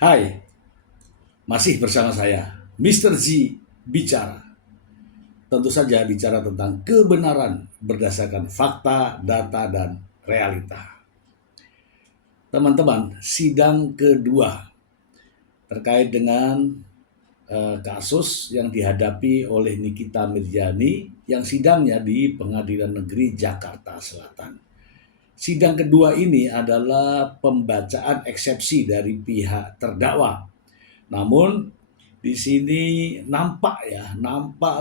Hai, masih bersama saya, Mr. Z bicara. Tentu saja bicara tentang kebenaran berdasarkan fakta, data, dan realita. Teman-teman, sidang kedua terkait dengan kasus yang dihadapi oleh Nikita Mirzani yang sidangnya di Pengadilan Negeri Jakarta Selatan. Sidang kedua ini adalah pembacaan eksepsi dari pihak terdakwa. Namun di sini nampak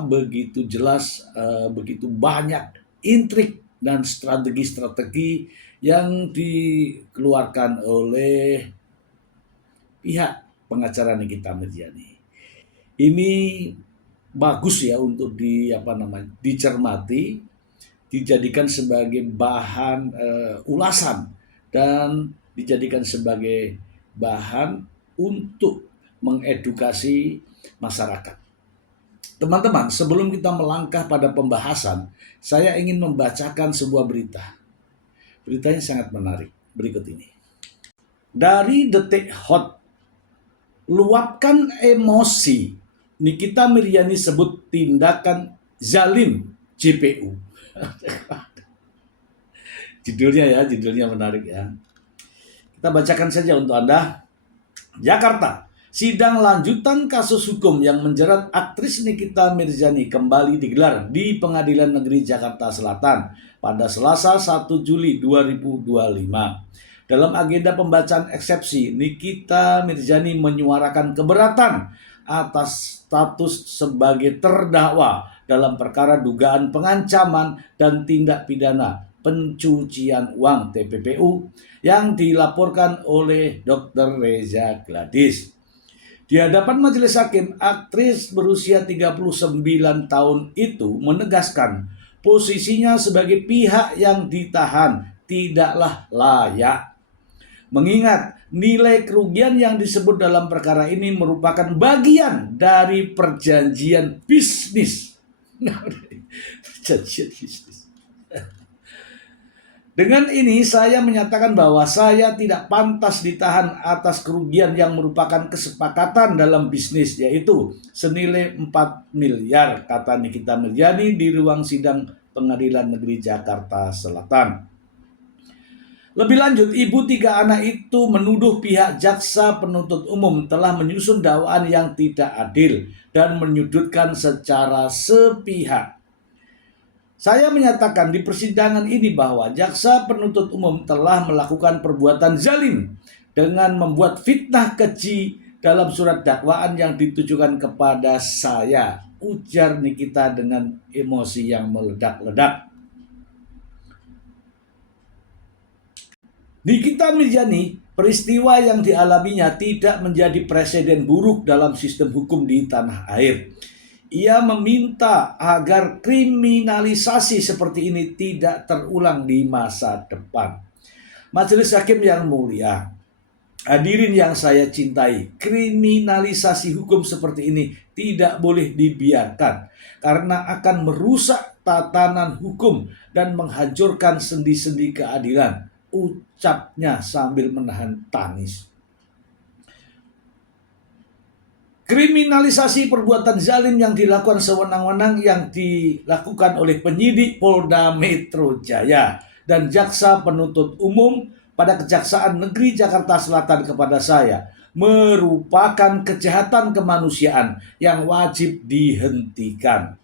begitu jelas, begitu banyak intrik dan strategi-strategi yang dikeluarkan oleh pihak pengacara Nikita Mirzani. Ini bagus ya untuk dicermati, dijadikan sebagai bahan ulasan dan dijadikan sebagai bahan untuk mengedukasi masyarakat. Teman-teman, sebelum kita melangkah pada pembahasan, saya ingin membacakan sebuah berita. Beritanya sangat menarik. Berikut ini. Dari Detik Hot, luapkan emosi. Nikita Mirzani sebut tindakan zalim JPU. Judulnya menarik ya. Kita bacakan saja untuk Anda. Jakarta, sidang lanjutan kasus hukum yang menjerat aktris Nikita Mirzani kembali digelar di Pengadilan Negeri Jakarta Selatan pada Selasa 1 Juli 2025. Dalam agenda pembacaan eksepsi, Nikita Mirzani menyuarakan keberatan atas status sebagai terdakwa dalam perkara dugaan pengancaman dan tindak pidana pencucian uang TPPU yang dilaporkan oleh Dr. Reza Gladys. Di hadapan majelis hakim, aktris berusia 39 tahun itu menegaskan posisinya sebagai pihak yang ditahan tidaklah layak. Mengingat nilai kerugian yang disebut dalam perkara ini merupakan bagian dari perjanjian bisnis. Perjanjian bisnis. Dengan ini saya menyatakan bahwa saya tidak pantas ditahan atas kerugian yang merupakan kesepakatan dalam bisnis, yaitu senilai 4 miliar, kata Nikita Mirzani di ruang sidang Pengadilan Negeri Jakarta Selatan. Lebih lanjut, ibu 3 anak itu menuduh pihak jaksa penuntut umum telah menyusun dakwaan yang tidak adil dan menyudutkan secara sepihak. Saya menyatakan di persidangan ini bahwa jaksa penuntut umum telah melakukan perbuatan zalim dengan membuat fitnah keji dalam surat dakwaan yang ditujukan kepada saya, ujar Nikita dengan emosi yang meledak-ledak. Nikita Mirzani, peristiwa yang dialaminya tidak menjadi presiden buruk dalam sistem hukum di tanah air. Ia meminta agar kriminalisasi seperti ini tidak terulang di masa depan. Majelis hakim yang mulia, hadirin yang saya cintai, kriminalisasi hukum seperti ini tidak boleh dibiarkan karena akan merusak tatanan hukum dan menghancurkan sendi-sendi keadilan, ucapnya sambil menahan tangis. Kriminalisasi perbuatan zalim yang dilakukan sewenang-wenang yang dilakukan oleh penyidik Polda Metro Jaya dan jaksa penuntut umum pada Kejaksaan Negeri Jakarta Selatan kepada saya merupakan kejahatan kemanusiaan yang wajib dihentikan.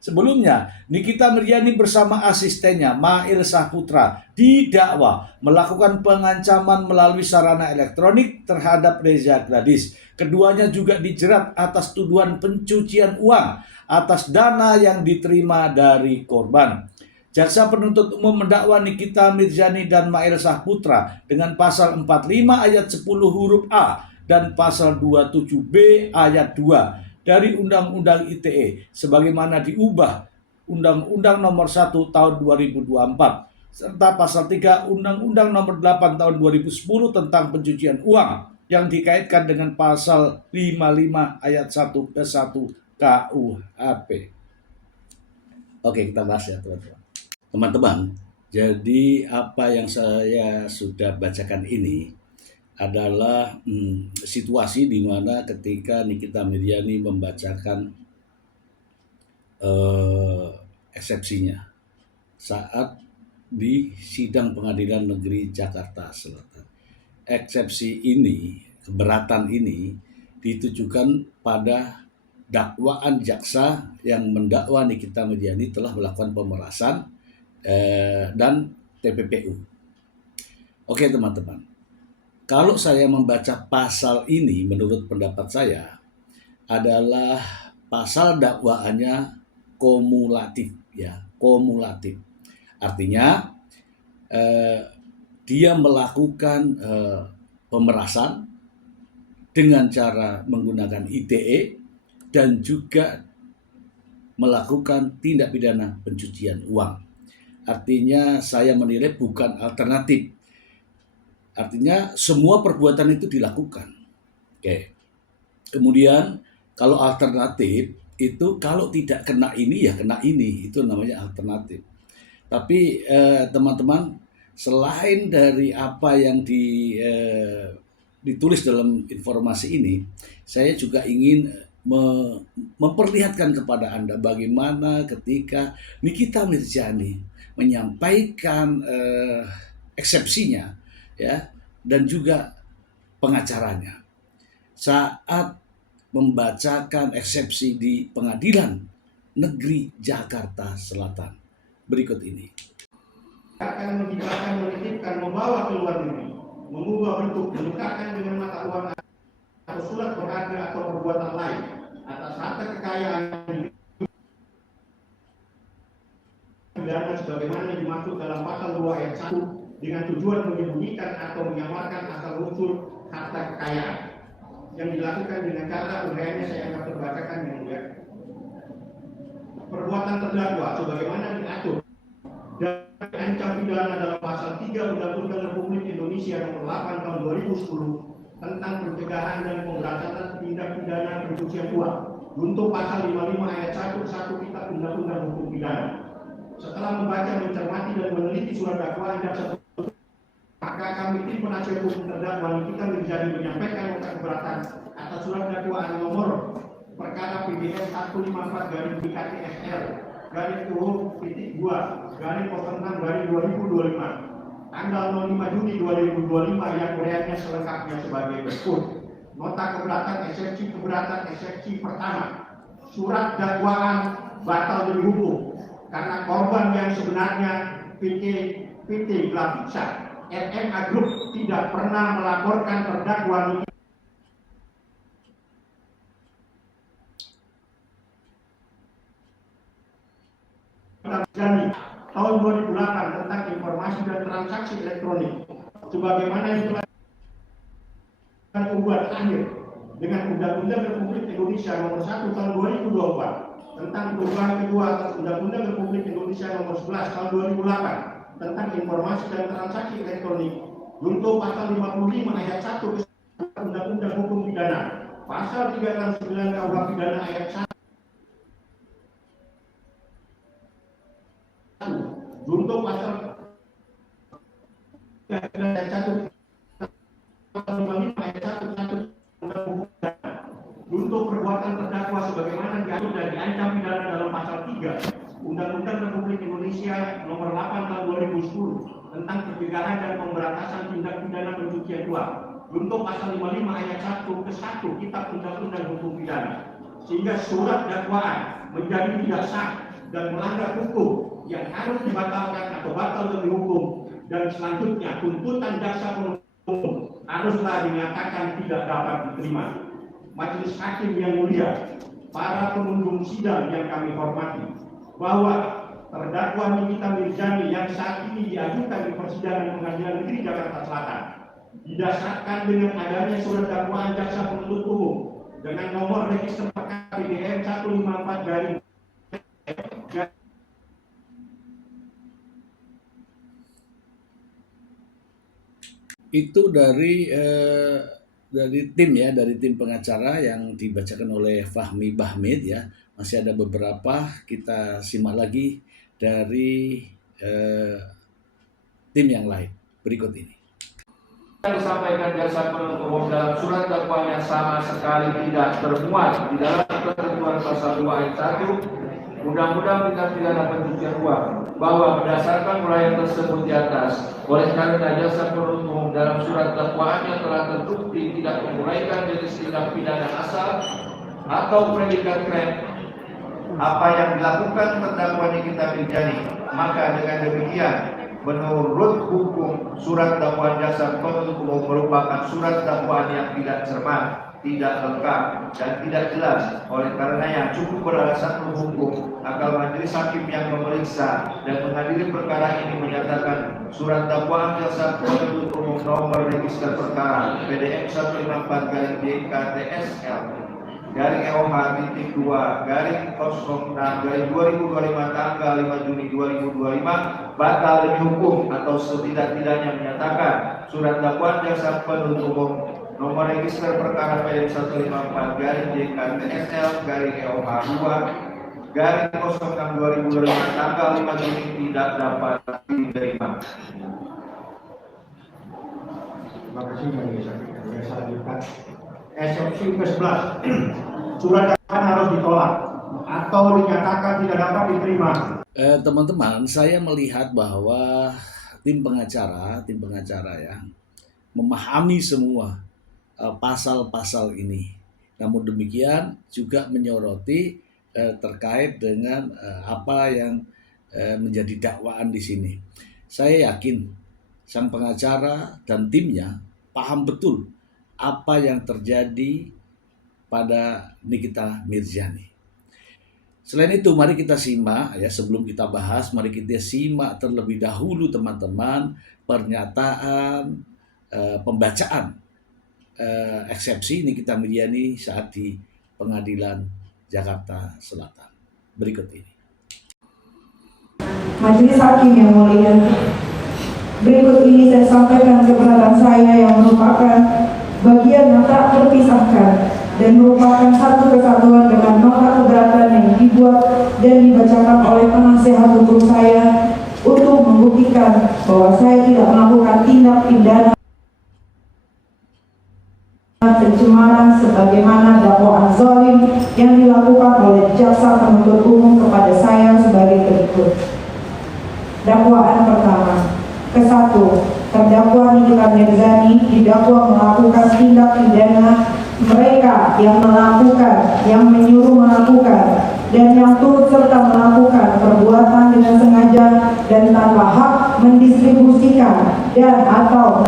Sebelumnya, Nikita Mirzani bersama asistennya Mail Saputra didakwa melakukan pengancaman melalui sarana elektronik terhadap Reza Gladys. Keduanya juga dijerat atas tuduhan pencucian uang atas dana yang diterima dari korban. Jaksa penuntut umum mendakwa Nikita Mirzani dan Mail Saputra dengan pasal 45 ayat 10 huruf A dan pasal 27B ayat 2 dari Undang-Undang ITE sebagaimana diubah Undang-Undang Nomor 1 Tahun 2024 serta pasal 3 Undang-Undang Nomor 8 Tahun 2010 tentang pencucian uang yang dikaitkan dengan pasal 55 ayat 1 ke 1 KUHP. Oke, kita bahas ya teman-teman. Teman-teman, jadi apa yang saya sudah bacakan ini adalah situasi di mana ketika Nikita Mirzani membacakan eksepsinya saat di sidang Pengadilan Negeri Jakarta Selatan. Eksepsi ini, keberatan ini ditujukan pada dakwaan jaksa yang mendakwa Nikita Mirzani telah melakukan pemerasan dan TPPU. Oke teman-teman, kalau saya membaca pasal ini menurut pendapat saya adalah pasal dakwaannya kumulatif, ya, kumulatif. Artinya dia melakukan pemerasan dengan cara menggunakan ITE dan juga melakukan tindak pidana pencucian uang. Artinya saya menilai bukan alternatif. Artinya semua perbuatan itu dilakukan. Oke. Kemudian kalau alternatif itu kalau tidak kena ini ya kena ini, itu namanya alternatif. Tapi teman-teman, selain dari apa yang ditulis dalam informasi ini, saya juga ingin memperlihatkan kepada Anda bagaimana ketika Nikita Mirzani menyampaikan eksepsinya, ya, dan juga pengacaranya saat membacakan eksepsi di Pengadilan Negeri Jakarta Selatan. Berikut ini. Akan menghidupkan, menitipkan, membawa ke luar negeri, mengubah bentuk, menukarkan dengan mata uang atau surat berharga atau perbuatan lain atas harta kekayaan pidana sebagaimana dimaksud dalam pasal 2 ayat 1 dengan tujuan menyembunyikan atau menyamarkan asal usul harta kekayaan yang dilakukan dengan cara uraiannya saya akan terbacakan yang mulia. Perbuatan terdakwa sebagaimana diatur dan ancam pidana dalam pasal 3 Undang-Undang Republik Indonesia nomor 8 tahun 2010 tentang pencegahan dan pemberantasan tindak pidana pencucian uang untuk pasal 55 ayat 1 Kitab Undang-Undang Hukum Pidana. Setelah membaca, mencermati dan meneliti surat dakwaan jaksa penuntut, maka kami tim penasihat hukum terdakwa Nikita Mirzani menyampaikan nota keberatan atas surat dakwaan nomor perkara PDS 154 garing BKTSL garing UU titik 2 garing 06 garing 2025 tanggal 05 Juni 2025 yang uraiannya selengkapnya sebagai berikut. Nota keberatan eksepsi pertama, surat dakwaan batal demi hukum karena korban yang sebenarnya PT Glavisa RMA Group tidak pernah melaporkan terdakwa tahun 2008 tentang informasi dan transaksi elektronik sebagaimana yang telah diubah akhir dengan Undang-Undang Republik Indonesia nomor 1 tahun 2024 tentang perubahan kedua atas Undang-Undang Republik Indonesia nomor 11 tahun 2008 tentang informasi dan transaksi elektronik untuk pasal 55 ayat 1 Undang-Undang Hukum Pidana, pasal 369 KUH Pidana ayat 1 untuk pasal ayat 1 untuk perbuatan terdakwa sebagaimana diatur dan diancam pidana dalam pasal 3 Undang-Undang Republik Indonesia nomor 8 tahun 2010 tentang pencegahan dan pemberantasan tindak pidana pencucian uang untuk pasal 55 ayat 1 ke 1 Kitab Undang-Undang Hukum Pidana, sehingga surat dakwaan menjadi tidak sah dan melanggar hukum yang harus dibatalkan atau batal demi hukum, dan selanjutnya tuntutan jaksa penuntut umum haruslah dinyatakan tidak dapat diterima. Majelis hakim yang mulia, para pengunjung sidang yang kami hormati, bahwa terdakwa Nikita Mirzani yang saat ini diajukan di persidangan Pengadilan Negeri Jakarta Selatan didasarkan dengan adanya surat dakwaan jaksa penuntut umum dengan nomor register perkara PDN 154 garing itu dari tim ya, dari tim pengacara yang dibacakan oleh Fahmi Bahmid ya. Masih ada beberapa, kita simak lagi dari tim yang lain berikut ini. Yang disampaikan jaksa penuntut umum dalam surat dakwaan yang sama sekali tidak termuat di dalam ketentuan pasal 2 ayat 1 Undang-Undang Tindak Pidana Pencucian Uang, bahwa berdasarkan uraian tersebut di atas, oleh karena jaksa penuntut umum dalam surat dakwaan yang telah terbukti tidak menguraikan jenis tindak pidana asal atau predikat krim apa yang dilakukan terdakwa Nikita Mirzani, maka dengan demikian menurut hukum surat dakwaan jaksa penuntut umum merupakan surat dakwaan yang tidak cermat, tidak lengkap, dan tidak jelas. Oleh karenanya cukup beralasan hukum agar majelis hakim yang memeriksa dan mengadili perkara ini menyatakan surat dakwaan jaksa penuntut umum nomor register perkara PDM 154-JKTSL garing EOH titik 2 garing 06 garing 2025 tanggal 5 Juni 2025 batal demi hukum atau setidak-tidaknya menyatakan surat dakwaan jaksa penuntut umum nomor register perkara PDM 154 garing JKTSL garing EOH 2 garing 06 2025 tanggal 5 Juni tidak dapat diterima. Terima kasih Majelis Hakim. Saya lanjutkan. Eksepsi ke-11. Surat dakwaan harus ditolak atau dinyatakan tidak dapat diterima. Teman-teman, saya melihat bahwa tim pengacara ya memahami semua pasal-pasal ini. Namun demikian juga menyoroti terkait dengan apa yang menjadi dakwaan di sini. Saya yakin sang pengacara dan timnya paham betul apa yang terjadi pada Nikita Mirzani. Selain itu, mari kita simak ya, sebelum kita bahas, mari kita simak terlebih dahulu teman-teman pernyataan pembacaan eksepsi Nikita Mirzani saat di Pengadilan Jakarta Selatan. Berikut ini. Majelis Hakim yang mulia, berikut ini saya sampaikan keberatan saya yang merupakan bagian yang tak terpisahkan dan merupakan satu kesatuan dengan nota keberatan yang dibuat dan dibacakan oleh penasehat hukum saya untuk membuktikan bahwa saya tidak melakukan tindak pidana pencemaran sebagaimana dakwaan zalim yang dilakukan oleh jaksa penuntut umum kepada saya sebagai berikut. Dakwaan pertama. Kesatu, terdakwa Nikita Mirzani didakwa melakukan tindak pidana mereka yang melakukan, yang menyuruh melakukan, dan yang turut serta melakukan perbuatan dengan sengaja dan tanpa hak mendistribusikan dan atau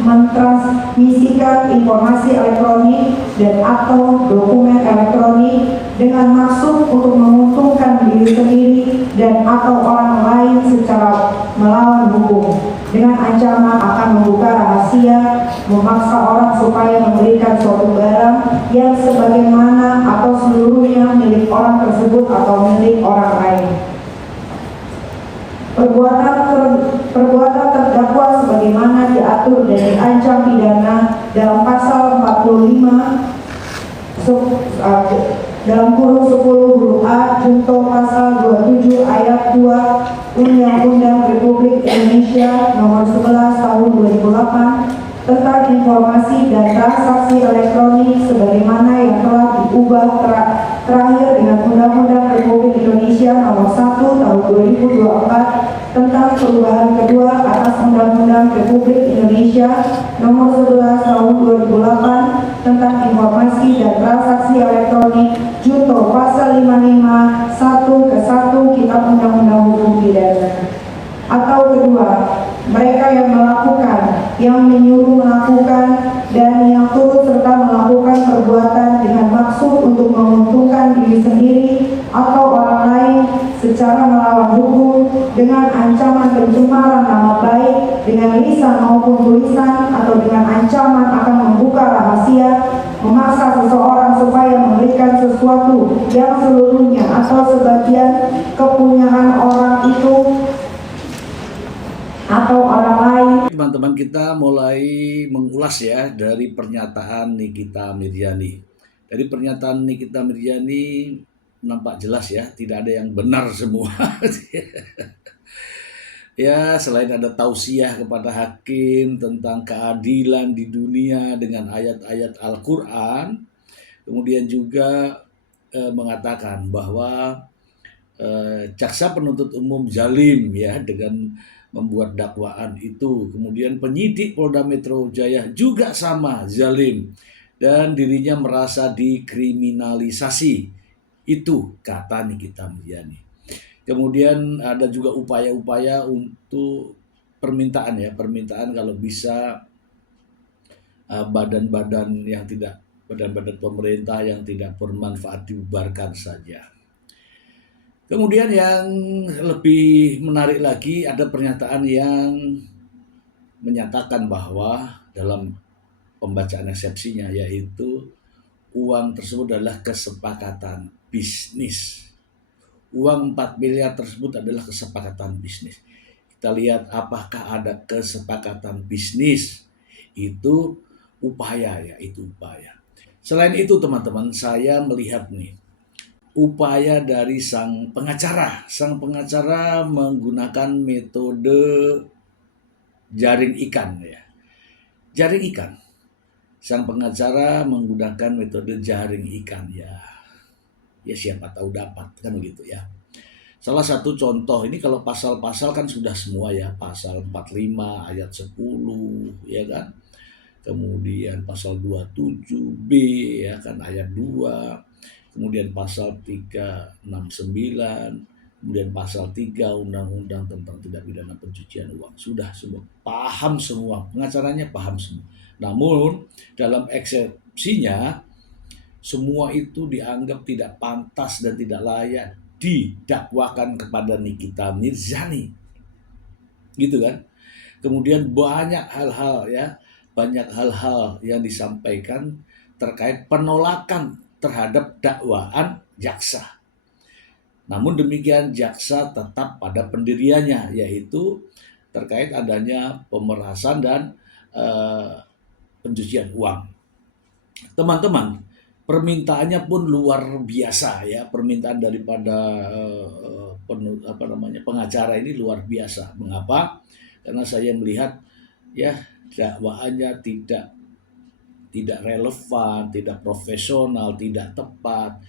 mentransmisikan informasi elektronik dan atau dokumen elektronik dengan maksud untuk menguntungkan diri sendiri dan atau orang lain secara melawan hukum dengan ancaman akan membuka rahasia, memaksa orang supaya memberikan suatu barang yang sebagaimana atau seluruhnya milik orang tersebut atau milik orang lain. Perbuatan terdakwa sebagaimana diatur dan diancam pidana dalam pasal 45 dalam kurung 10 huruf A junto pasal 27 ayat 2 Undang-Undang Republik Indonesia nomor 11 tahun 2008 tentang informasi dan transaksi elektronik sebagaimana yang telah diubah terakhir dengan Undang-Undang Republik Indonesia nomor 1 tahun 2024 tentang perubahan kedua atas Undang-Undang Republik Indonesia nomor 11 tahun 2008 tentang informasi dan transaksi elektronik junto pasal 55 1 ke 1 Kitab Undang-Undang Hukum Pidana. Atau kedua, mereka yang melakukan, yang menyuruh melakukan, dan yang turut serta melakukan perbuatan dengan maksud untuk menguntungkan diri sendiri atau orang lain secara melawan hukum dengan ancaman pencemaran nama baik dengan lisan maupun tulisan atau dengan ancaman akan membuka rahasia, memaksa seseorang supaya memberikan sesuatu yang seluruhnya atau sebagian kepunyaan orang itu atau orang lain. Teman-teman, kita mulai mengulas ya dari pernyataan Nikita Mirzani. Dari pernyataan Nikita Mirzani nampak jelas ya, tidak ada yang benar semua. Ya, selain ada tausiah kepada hakim tentang keadilan di dunia dengan ayat-ayat Al-Quran, kemudian juga mengatakan bahwa jaksa penuntut umum zalim ya dengan membuat dakwaan itu. Kemudian penyidik Polda Metro Jaya juga sama zalim dan dirinya merasa dikriminalisasi. Itu kata Nikita Mirzani. Kemudian ada juga upaya-upaya untuk permintaan kalau bisa badan-badan pemerintah yang tidak bermanfaat dibubarkan saja. Kemudian yang lebih menarik lagi ada pernyataan yang menyatakan bahwa dalam pembacaan eksepsinya yaitu uang tersebut adalah kesepakatan bisnis. Uang 4 miliar tersebut adalah kesepakatan bisnis. Kita lihat apakah ada kesepakatan bisnis. Itu upaya ya, itu upaya. Selain itu teman-teman, saya melihat nih upaya dari sang pengacara. Sang pengacara menggunakan metode jaring ikan ya. Jaring ikan. Sang pengacara menggunakan metode jaring ikan ya. Ya siapa tahu dapat kan begitu ya. Salah satu contoh ini kalau pasal-pasal kan sudah semua ya, pasal 45 ayat 10 ya kan. Kemudian pasal 27B ya kan ayat 2. Kemudian pasal 369, kemudian pasal 3 Undang-Undang tentang Tindak Pidana Pencucian Uang. Sudah semua paham semua, pengacaranya paham semua. Namun dalam eksepsinya semua itu dianggap tidak pantas dan tidak layak didakwakan kepada Nikita Mirzani. Gitu kan? Kemudian banyak hal-hal yang disampaikan terkait penolakan terhadap dakwaan jaksa. Namun demikian jaksa tetap pada pendiriannya, yaitu terkait adanya pemerasan dan pencucian uang. Teman-teman, permintaannya pun luar biasa ya, permintaan daripada pengacara ini luar biasa. Mengapa? Karena saya melihat ya dakwaannya tidak relevan, tidak profesional, tidak tepat,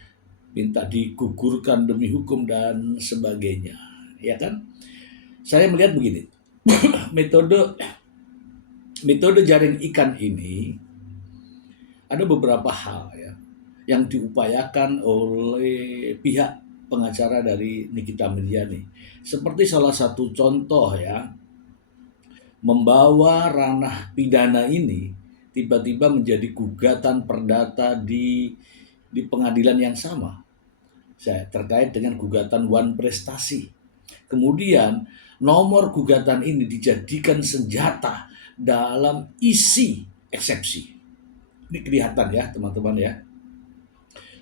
minta digugurkan demi hukum dan sebagainya, ya kan? Saya melihat begini, metode jaring ikan ini ada beberapa hal ya yang diupayakan oleh pihak pengacara dari Nikita Mirzani. Seperti salah satu contoh ya, membawa ranah pidana ini tiba-tiba menjadi gugatan perdata di pengadilan yang sama. Terkait dengan gugatan Wan Prestasi. Kemudian nomor gugatan ini dijadikan senjata dalam isi eksepsi. Ini kelihatan ya teman-teman ya.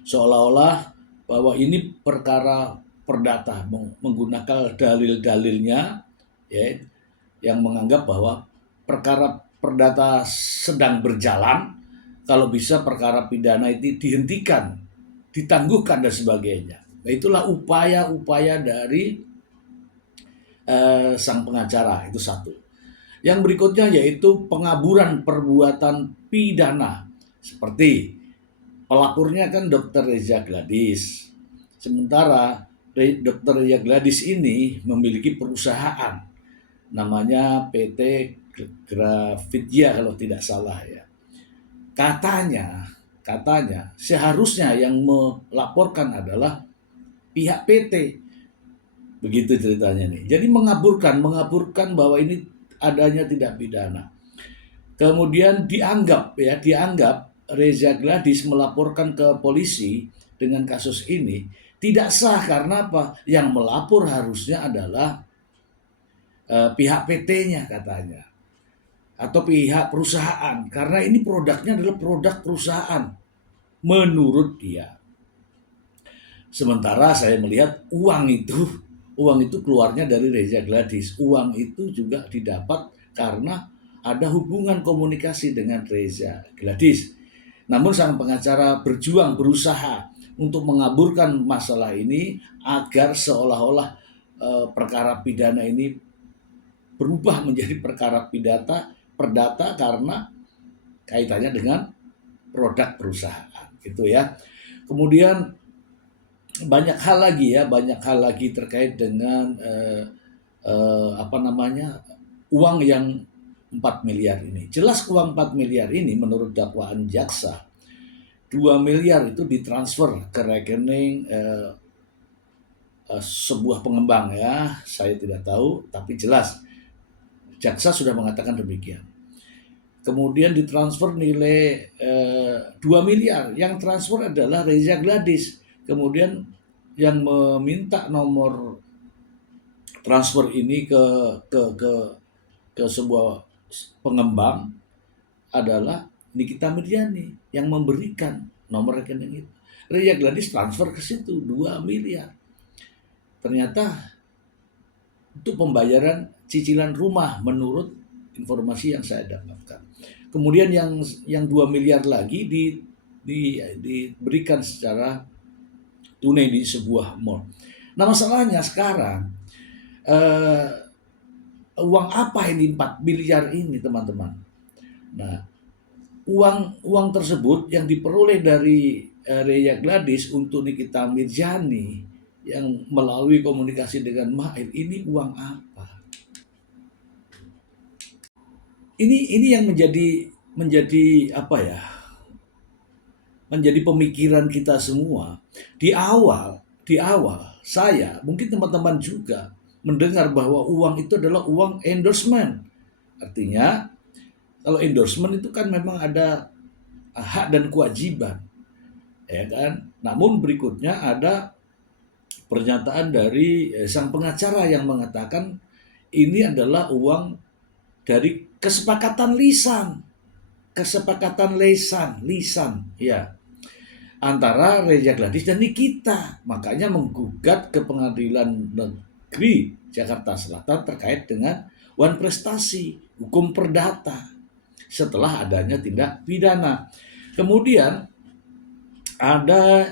Seolah-olah bahwa ini perkara perdata menggunakan dalil-dalilnya ya, yang menganggap bahwa perkara perdata sedang berjalan, kalau bisa perkara pidana itu dihentikan, ditangguhkan dan sebagainya. Nah, itulah upaya-upaya dari sang pengacara, itu satu. Yang berikutnya yaitu pengaburan perbuatan pidana. Seperti pelapornya kan Dr. Reza Gladys. Sementara Dr. Reza Gladys ini memiliki perusahaan namanya PT Grafidia kalau tidak salah ya. Katanya seharusnya yang melaporkan adalah pihak PT. Begitu ceritanya nih. Jadi mengaburkan bahwa ini adanya tidak pidana. Kemudian dianggap Reza Gladys melaporkan ke polisi dengan kasus ini tidak sah karena apa? Yang melapor harusnya adalah pihak PT-nya katanya. Atau pihak perusahaan, karena ini produknya adalah produk perusahaan menurut dia. Sementara saya melihat uang itu keluarnya dari Reza Gladys. Uang itu juga didapat karena ada hubungan komunikasi dengan Reza Gladys. Namun sang pengacara berusaha untuk mengaburkan masalah ini agar seolah-olah perkara pidana ini berubah menjadi perkara perdata karena kaitannya dengan produk perusahaan gitu ya. Kemudian banyak hal lagi terkait dengan uang yang 4 miliar ini. Jelas uang 4 miliar ini menurut dakwaan jaksa, 2 miliar itu ditransfer ke rekening sebuah pengembang ya. Saya tidak tahu, tapi jelas jaksa sudah mengatakan demikian. Kemudian ditransfer nilai 2 miliar. Yang transfer adalah Reza Gladys. Kemudian yang meminta nomor transfer ini ke sebuah pengembang adalah Nikita Mirzani yang memberikan nomor rekening itu. Reza Gladys transfer ke situ 2 miliar. Ternyata itu pembayaran cicilan rumah menurut informasi yang saya dapatkan. Kemudian yang 2 miliar lagi diberikan secara tunai di sebuah mall. Nah, masalahnya sekarang uang apa ini 4 miliar ini, teman-teman? Nah, uang tersebut yang diperoleh dari Reza Gladys untuk Nikita Mirzani yang melalui komunikasi dengan Mail, ini uang apa? Ini yang menjadi apa ya? Menjadi pemikiran kita semua. Di awal saya, mungkin teman-teman juga mendengar bahwa uang itu adalah uang endorsement. Artinya kalau endorsement itu kan memang ada hak dan kewajiban, ya kan? Namun berikutnya ada pernyataan dari sang pengacara yang mengatakan ini adalah uang dari kesepakatan lisan ya, antara Reza Gladys dan Nikita. Makanya menggugat ke Pengadilan Negeri Jakarta Selatan terkait dengan wan prestasi hukum perdata setelah adanya tindak pidana. Kemudian ada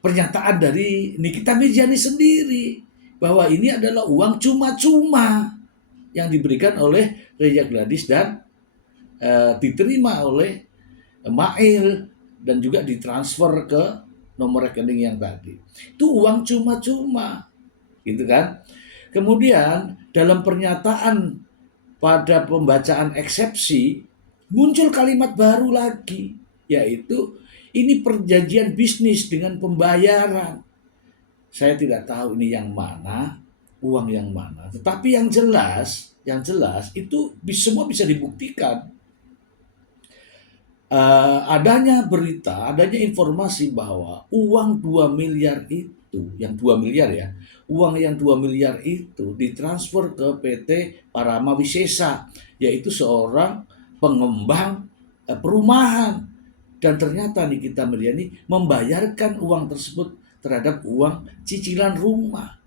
pernyataan dari Nikita Mirzani sendiri bahwa ini adalah uang cuma-cuma yang diberikan oleh Reza Gladys dan diterima oleh Mail dan juga ditransfer ke nomor rekening yang tadi. Itu uang cuma-cuma, gitu kan? Kemudian dalam pernyataan pada pembacaan eksepsi muncul kalimat baru lagi, yaitu ini perjanjian bisnis dengan pembayaran. Saya tidak tahu ini yang mana, uang yang mana. Tetapi yang jelas itu semua bisa dibuktikan. Adanya informasi bahwa uang 2 miliar itu, uang yang 2 miliar itu ditransfer ke PT Parama Wisesa, yaitu seorang pengembang perumahan. Dan ternyata Nikita Mirzani membayarkan uang tersebut terhadap uang cicilan rumah.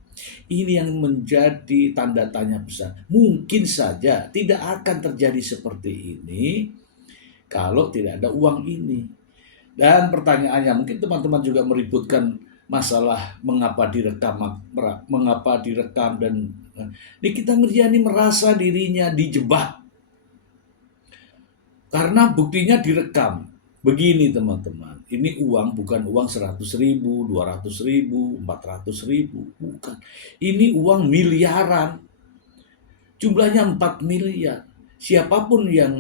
Ini yang menjadi tanda tanya besar. Mungkin saja tidak akan terjadi seperti ini kalau tidak ada uang ini. Dan pertanyaannya, mungkin teman-teman juga meributkan masalah mengapa direkam dan Nikita Mirzani merasa dirinya dijebak karena buktinya direkam. Begini teman-teman, ini uang bukan uang 100.000, 200.000, 400.000, bukan. Ini uang miliaran, jumlahnya 4 miliar. Siapapun yang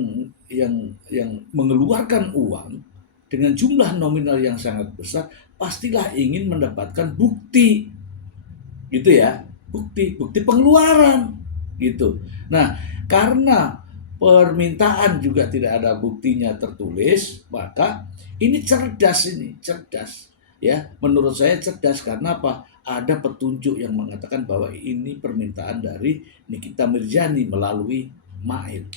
mengeluarkan uang dengan jumlah nominal yang sangat besar, pastilah ingin mendapatkan bukti, gitu ya, bukti pengeluaran, gitu. Nah, karena permintaan juga tidak ada buktinya tertulis, maka ini cerdas ya, menurut saya cerdas. Karena apa? Ada petunjuk yang mengatakan bahwa ini permintaan dari Nikita Mirzani melalui Mail.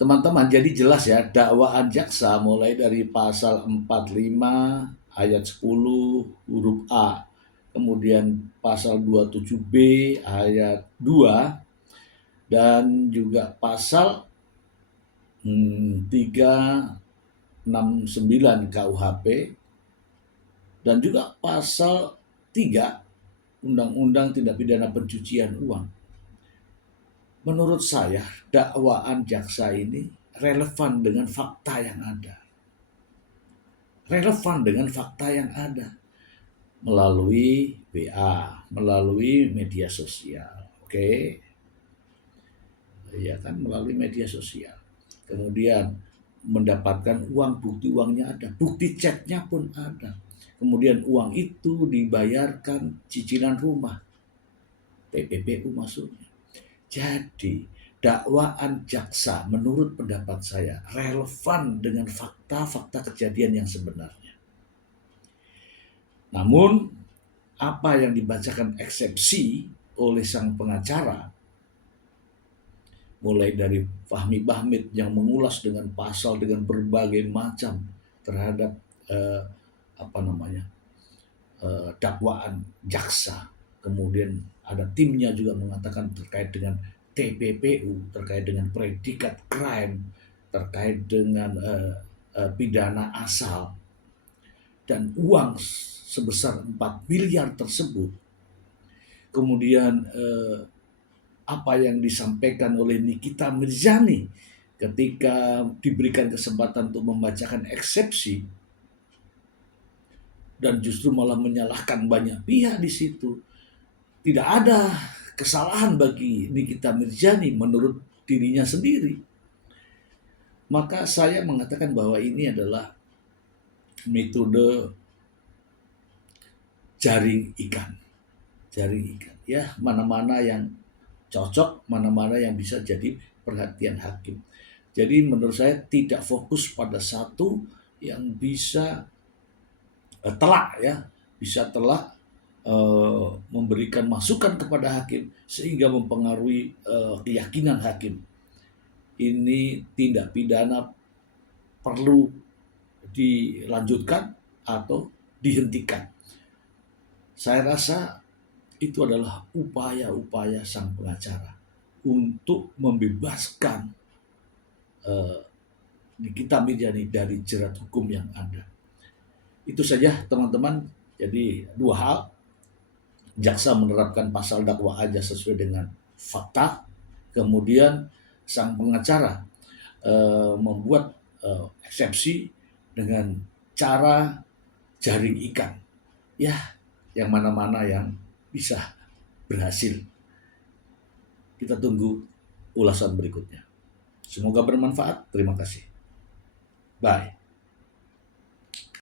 Teman-teman, jadi jelas ya, dakwaan jaksa mulai dari pasal 45 ayat 10 huruf A, kemudian pasal 27B ayat 2, dan juga pasal 369 KUHP, dan juga pasal 3 Undang-Undang Tindak Pidana Pencucian Uang. menurut saya dakwaan jaksa ini relevan dengan fakta yang ada. Relevan dengan fakta yang ada melalui WA, melalui media sosial. Oke. Ya kan, melalui media sosial. Kemudian mendapatkan uang, bukti uangnya ada, bukti chatnya pun ada. Kemudian uang itu dibayarkan cicilan rumah, TPPU masuknya. Jadi dakwaan jaksa menurut pendapat saya relevan dengan fakta-fakta kejadian yang sebenarnya. Namun apa yang dibacakan eksepsi oleh sang pengacara, mulai dari Fahmi Bahmid yang mengulas dengan pasal dengan berbagai macam terhadap dakwaan jaksa, kemudian ada timnya juga mengatakan terkait dengan TPPU, terkait dengan predikat crime, terkait dengan pidana asal, dan uang sebesar 4 miliar tersebut. Kemudian apa yang disampaikan oleh Nikita Mirzani ketika diberikan kesempatan untuk membacakan eksepsi dan justru malah menyalahkan banyak pihak di situ. Tidak ada kesalahan bagi Nikita Mirzani menurut dirinya sendiri. Maka saya mengatakan bahwa ini adalah metode jaring ikan. Jaring ikan. Ya, mana-mana yang cocok, mana-mana yang bisa jadi perhatian hakim. Jadi menurut saya tidak fokus pada satu yang bisa telak, ya, bisa telak memberikan masukan kepada hakim sehingga mempengaruhi keyakinan hakim. Ini tindak pidana perlu dilanjutkan atau dihentikan. Saya rasa itu adalah upaya-upaya sang pengacara untuk membebaskan Nikita Mirzani dari jerat hukum yang ada. Itu saja teman-teman. Jadi 2 hal, jaksa menerapkan pasal dakwa aja sesuai dengan fakta, kemudian sang pengacara membuat eksepsi dengan cara jaring ikan. Ya, yang mana-mana yang bisa berhasil. Kita tunggu ulasan berikutnya. Semoga bermanfaat. Terima kasih. Bye.